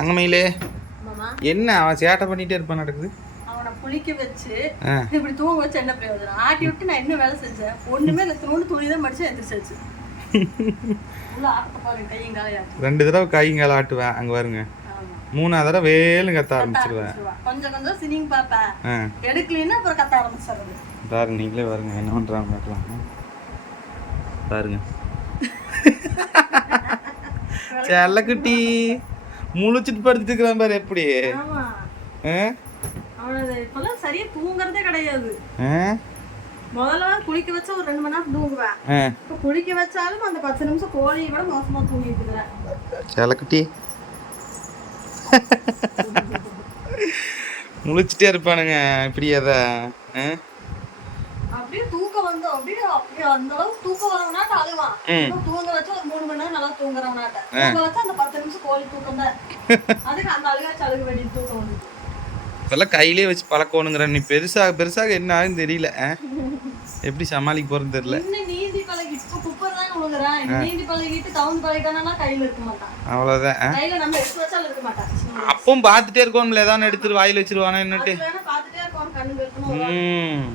தங்கமயிலே. என்ன அவன் சேட்டை பண்ணிட்டே இருப்பான் நடக்குது? அவனை குளிக்க வச்சு ஆ. இப்படி தூங்க வச்சு என்ன பிரயோஜனம்? ஆட்டி விட்டு நான் என்ன வேலை செஞ்சேன். ஒண்ணுமே இல்லை தூண்டு துணி தான் மடிச்சு எந்திரிச்சாச்சு. ரெண்டு தடவை கைங்கால ஆட்டுவேன் அங்கே வருங்க மூணாவது தடவை வேலும் கத்த ஆரம்பிச்சிருவேன். ஆரம்பிச்சிருவா. கொஞ்சம் கொஞ்சம் சினிங் பாப்பேன் ஆ. எடுக்கலைன்னா அப்புறம் கத்த ஆரம்பிச்சிடுறது. பாருங்க நீங்களே பாருங்க என்ன பண்ணுறாங்க பார்க்கலாம் பாருங்க. செல்லக்குட்டி. முழிச்சிட்டு படுத்துட்டு இருக்கிறான் பாரு எப்படி? இப்பெல்லாம் சரியா தூங்குறதே கிடையாது? முதல்ல குளிக்க வச்சா ஒரு ரெண்டு மணி நேரம் தூங்குவேன். இப்ப குளிக்க வச்சாலும் அந்த பத்து நிமிஷம் கோழியை விட மோசமா தூங்கிட்டு இருக்கிறேன். முழிச்சிட்டே இருப்பானுங்க இப்படியே தான்? அப்படியே தூக்கம் வந்து அப்படியே அப்படியே அந்த அளவுக்கு தூக்கம் வரவனாட்ட அழுவான். தூங்க வச்சா ஒரு மூணு மணி நேரம் நல்லா தூங்குறவனாட்ட. தூங்க வச்சா அந்த நிமிஷம் கோழி தூக்கம் தான். அதுக்கு அந்த அழுகாச்சு அழுக வேண்டிய தூக்கம் வந்து. இப்பெல்லாம் கையிலே வச்சு பழக்கணுங்கிற நீ பெருசாக பெருசாக என்ன ஆகுன்னு தெரியல? எப்படி சமாளிக்க போறேன்னு தெரியல. நீந்தி பழகி இப்ப குப்பர் தான் விழுங்குறான் இன்னும் நீந்தி பழகிட்டு தவுந்து பழகிட்டானா கையில இருக்க மாட்டான். அவ்வளோதான் ஆ? கையில நம்ம எடுத்து வச்சாலும் இருக்க மாட்டான். அப்பவும் பார்த்துட்டே இருக்கோம்ல ஏதாவது எடுத்துட்டு வாயில் வச்சிருவானே என்னட்டு. இருக்கோம் இருக்கணும்